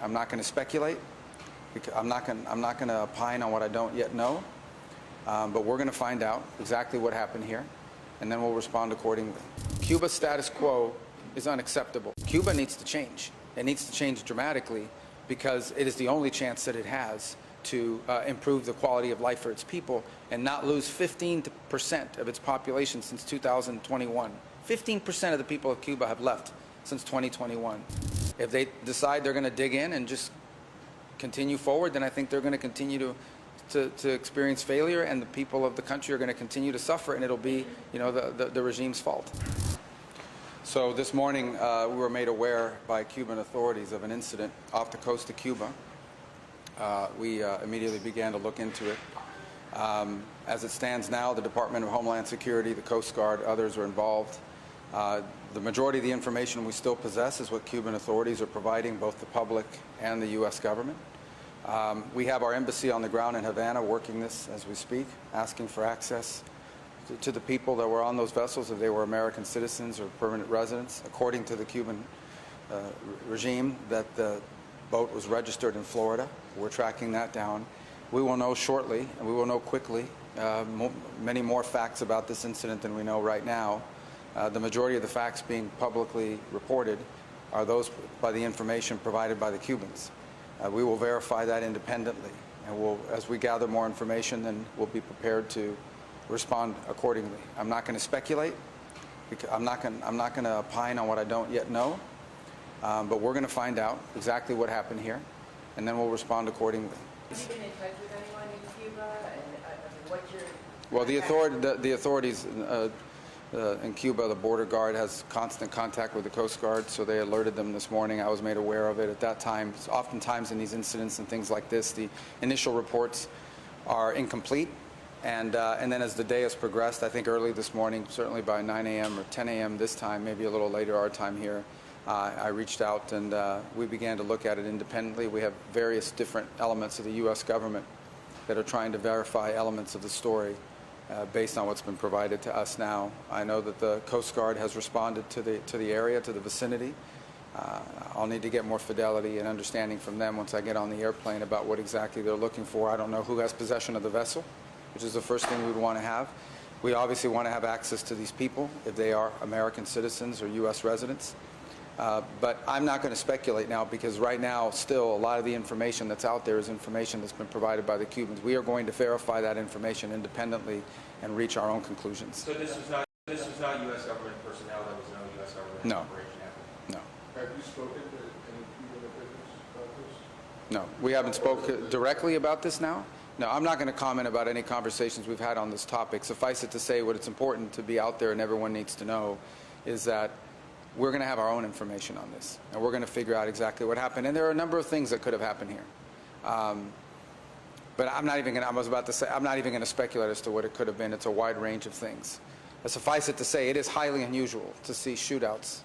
I'm not going to speculate. I'm not going to opine on what I don't yet know. But we're going to find out exactly what happened here, and then we'll respond accordingly. Cuba's status quo is unacceptable. Cuba needs to change. It needs to change dramatically because it is the only chance that it has to improve the quality of life for its people and not lose 15% of its population since 2021. 15% of the people of Cuba have left since 2021. If they decide they're going to dig in and just continue forward, then I think they're going to continue to experience failure, and the people of the country are going to continue to suffer, and it'll be, the regime's fault. So this morning, we were made aware by Cuban authorities of an incident off the coast of Cuba. We immediately began to look into it. As it stands now, the Department of Homeland Security, the Coast Guard, others are involved. The majority of the information we still possess is what Cuban authorities are providing both the public and the U.S. government. We have our embassy on the ground in Havana working this as we speak, asking for access to the people that were on those vessels, if they were American citizens or permanent residents. According to the Cuban regime, that the boat was registered in Florida. We're tracking that down. We will know shortly, and we will know quickly, many more facts about this incident than we know right now. The majority of the facts being publicly reported are those by the information provided by the Cubans. We will verify that independently, and as we gather more information, then we'll be prepared to respond accordingly. I'm not going to speculate. I'm not going to opine on what I don't yet know, but we're going to find out exactly what happened here, and then we'll respond accordingly. Have you been in touch with anyone in Cuba, and what's your... Well, the authorities in Cuba, the border guard has constant contact with the Coast Guard, so they alerted them this morning. I was made aware of it at that time. Oftentimes in these incidents and things like this, the initial reports are incomplete, and then as the day has progressed, I think early this morning, certainly by 9 a.m. or 10 a.m. this time, maybe a little later our time here, I reached out and we began to look at it independently. We have various different elements of the U.S. government that are trying to verify elements of the story based on what's been provided to us now. I know that the Coast Guard has responded to the area, to the vicinity. I'll need to get more fidelity and understanding from them once I get on the airplane about what exactly they're looking for. I don't know who has possession of the vessel, which is the first thing we would want to have. We obviously want to have access to these people if they are American citizens or U.S. residents. But I'm not going to speculate now because right now still a lot of the information that's out there is information that's been provided by the Cubans. We are going to verify that information independently and reach our own conclusions. So this was not U.S. government personnel, there was no U.S. government operation happening? No. Have you spoken to any Cuban officials about this? No. We haven't spoken directly about this now. No, I'm not going to comment about any conversations we've had on this topic. Suffice it to say, what it's important to be out there and everyone needs to know is that we're going to have our own information on this, and we're going to figure out exactly what happened. And there are a number of things that could have happened here. But I'm not even going to, I was about to say, I'm not even going to speculate as to what it could have been. It's a wide range of things. But suffice it to say, it is highly unusual to see shootouts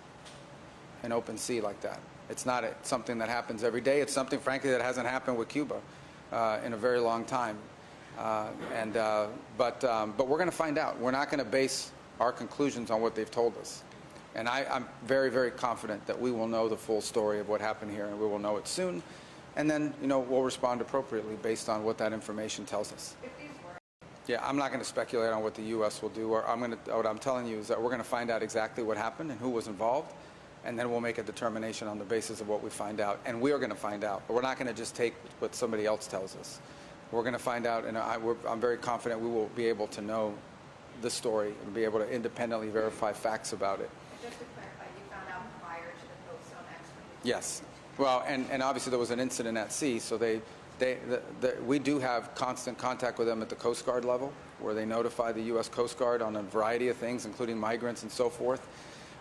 in open sea like that. It's not something that happens every day. It's something, frankly, that hasn't happened with Cuba in a very long time. But we're going to find out. We're not going to base our conclusions on what they've told us. And I'm very, very confident that we will know the full story of what happened here, and we will know it soon. And then, we'll respond appropriately based on what that information tells us. Yeah, I'm not going to speculate on what the U.S. will do. What I'm telling you is that we're going to find out exactly what happened and who was involved, and then we'll make a determination on the basis of what we find out. And we are going to find out, but we're not going to just take what somebody else tells us. We're going to find out, and I'm very confident we will be able to know the story and be able to independently verify facts about it. Just to clarify, you found out prior to the post on X? Yes. Well, and obviously there was an incident at sea, so we do have constant contact with them at the Coast Guard level, where they notify the U.S. Coast Guard on a variety of things, including migrants and so forth.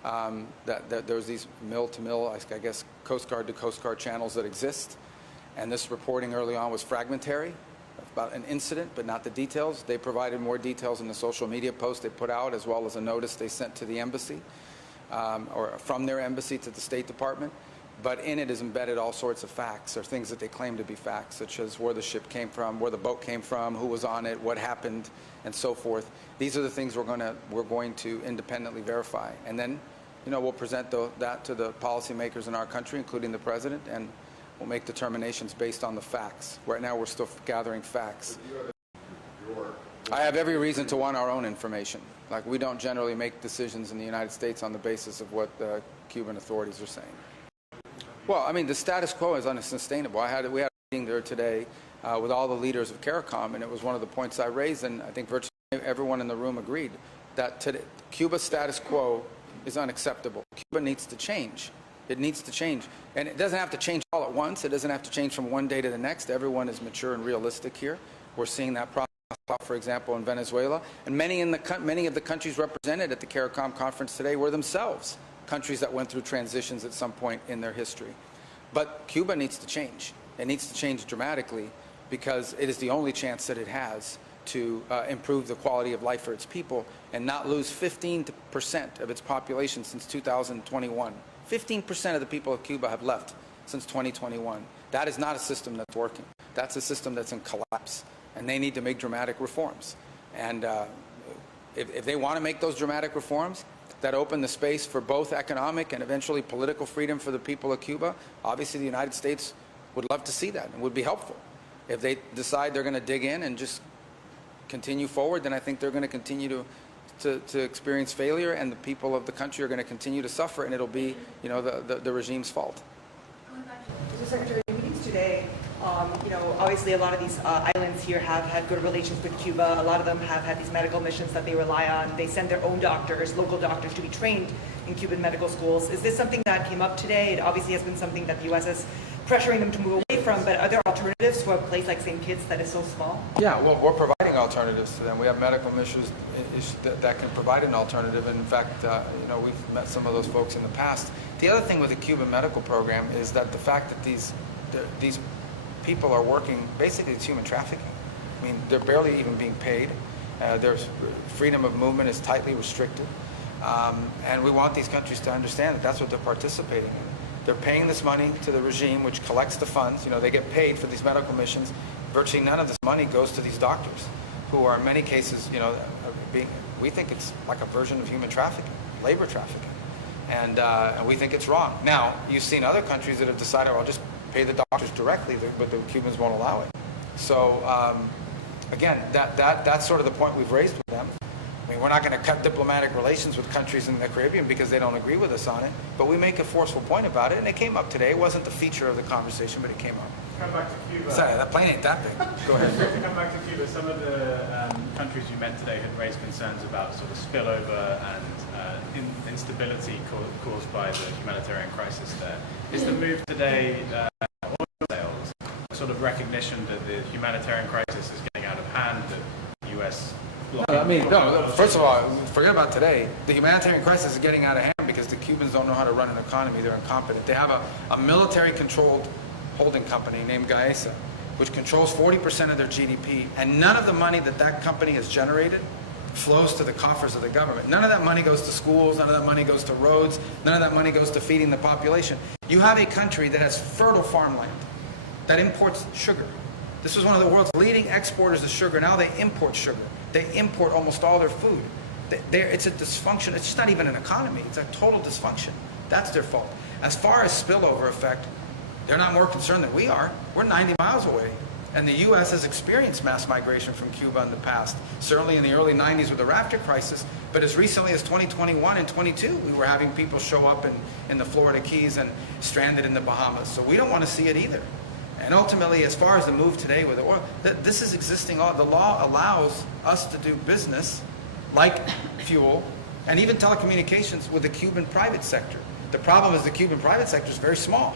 That there's these mill-to-mill, I guess, Coast Guard to Coast Guard channels that exist. And this reporting early on was fragmentary about an incident, but not the details. They provided more details in the social media post they put out, as well as a notice they sent to the embassy. Or from their embassy to the State Department, but in it is embedded all sorts of facts or things that they claim to be facts, such as where the ship came from, where the boat came from, who was on it, what happened, and so forth. These are the things we're going to independently verify, and then, we'll present that to the policymakers in our country, including the president, and We'll make determinations based on the facts. Right now, we're still gathering facts. I have every reason to want our own information. Like, we don't generally make decisions in the United States on the basis of what the Cuban authorities are saying. Well, I mean, the status quo is unsustainable. We had a meeting there today with all the leaders of CARICOM, and it was one of the points I raised, and I think virtually everyone in the room agreed that today, Cuba's status quo is unacceptable. Cuba needs to change. It needs to change. And it doesn't have to change all at once. It doesn't have to change from one day to the next. Everyone is mature and realistic here. We're seeing that process, for example, in Venezuela. And many of the countries represented at the CARICOM conference today were themselves countries that went through transitions at some point in their history. But Cuba needs to change. It needs to change dramatically because it is the only chance that it has to improve the quality of life for its people and not lose 15% of its population since 2021. 15% of the people of Cuba have left since 2021. That is not a system that's working. That's a system that's in collapse, and they need to make dramatic reforms. And if they want to make those dramatic reforms that open the space for both economic and eventually political freedom for the people of Cuba, obviously the United States would love to see that and would be helpful. If they decide they're going to dig in and just continue forward, then I think they're going to continue to experience failure, and the people of the country are going to continue to suffer, and it'll be, you know, the regime's fault. Mr. Secretary, meetings today, you know, obviously a lot of these islands here have had good relations with Cuba. A lot of them have had these medical missions that they rely on. They send their own doctors, local doctors, to be trained in Cuban medical schools. Is this something that came up today? It obviously has been something that the U.S. is pressuring them to move away from, but are there alternatives for a place like St. Kitts that is so small? Yeah, well, we're providing alternatives to them. We have medical missions that can provide an alternative. And in fact, you know, we've met some of those folks in the past. The other thing with the Cuban medical program is that the fact that these people are working, basically it's human trafficking. I mean, they're barely even being paid. Their freedom of movement is tightly restricted. And we want these countries to understand that that's what they're participating in. They're paying this money to the regime, which collects the funds. You know, they get paid for these medical missions. Virtually none of this money goes to these doctors, who are in many cases, you know, we think it's like a version of human trafficking, labor trafficking. And we think it's wrong. Now, you've seen other countries that have decided, well, just pay the doctors directly, but the Cubans won't allow it. So, again, that's sort of the point we've raised with them. I mean, we're not going to cut diplomatic relations with countries in the Caribbean because they don't agree with us on it, but we make a forceful point about it, and it came up today. It wasn't the feature of the conversation, but it came up. Come back to Cuba. Sorry, that plane ain't that big. Go ahead. Come back to Cuba. Some of the countries you met today had raised concerns about sort of spillover and instability caused by the humanitarian crisis there. Is the move today oil sales, sort of recognition that the humanitarian crisis is getting out of hand, that the U.S. First of all, forget about today. The humanitarian crisis is getting out of hand because the Cubans don't know how to run an economy. They're incompetent. They have a military-controlled holding company named Gaesa, which controls 40% of their GDP, and none of the money that company has generated flows to the coffers of the government. None of that money goes to schools, none of that money goes to roads, none of that money goes to feeding the population. You have a country that has fertile farmland, that imports sugar. This was one of the world's leading exporters of sugar. Now they import sugar. They import almost all their food. It's a dysfunction. It's just not even an economy. It's a total dysfunction. That's their fault. As far as spillover effect, they're not more concerned than we are. We're 90 miles away. And the U.S. has experienced mass migration from Cuba in the past, certainly in the early 90s with the Raptor crisis, but as recently as 2021 and 22, we were having people show up in the Florida Keys and stranded in the Bahamas. So we don't want to see it either. And ultimately, as far as the move today with the oil, this is existing law. The law allows us to do business like fuel and even telecommunications with the Cuban private sector. The problem is the Cuban private sector is very small.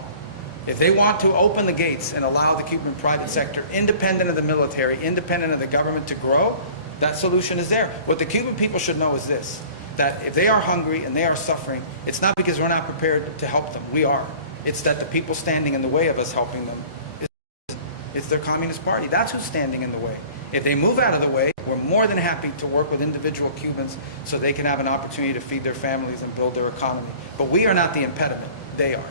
If they want to open the gates and allow the Cuban private sector, independent of the military, independent of the government, to grow, that solution is there. What the Cuban people should know is this, that if they are hungry and they are suffering, it's not because we're not prepared to help them. We are. It's that the people standing in the way of us helping them, it's their Communist Party. That's who's standing in the way. If they move out of the way, we're more than happy to work with individual Cubans so they can have an opportunity to feed their families and build their economy. But we are not the impediment. They are.